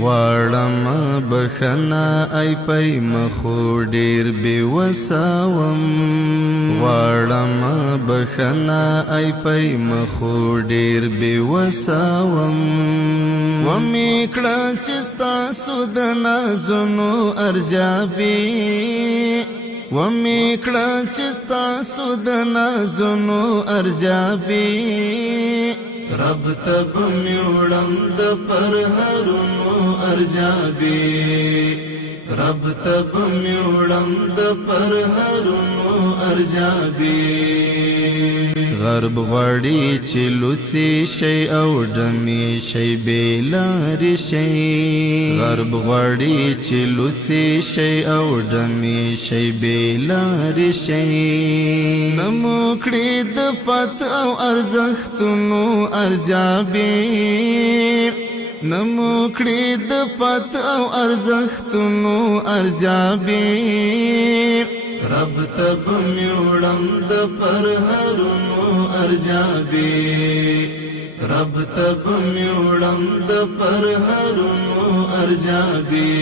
غواړم بخنا ای پای مخو ډیر بې وساوم غواړم بخنا ای پای مخو ډیر بې وساوم ومې کړه چې ستاسو د نازونو ارزیابي ومې کړه چې ستاسو د نازونو ارزیابي رب تب میوړم د پرهرونو ارزیابي رب تب میوړم د پرهرونو ارزیابي غرب غواړي چې لوڅي شي او ډمي شي بېلارې شي غرب غواړي چې لوڅي شي او ډمي شي بېلارې شي نمو کړې د پت او ارزښتونو ارزیابي نمو کړې د پت او ارزښتونو ارزیابي رب تب میوړم د پرهرونو ارزیابي رب تب میوړم د پرهرونو ارزیابي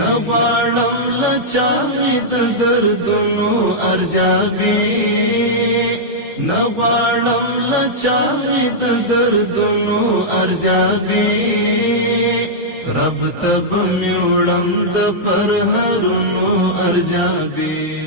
نغواړم لچا مې د دردونو ارزیابي نغواړم لچا مې د دردونو ارزیابي رب تب میوړم د پرهرونو ارزیابي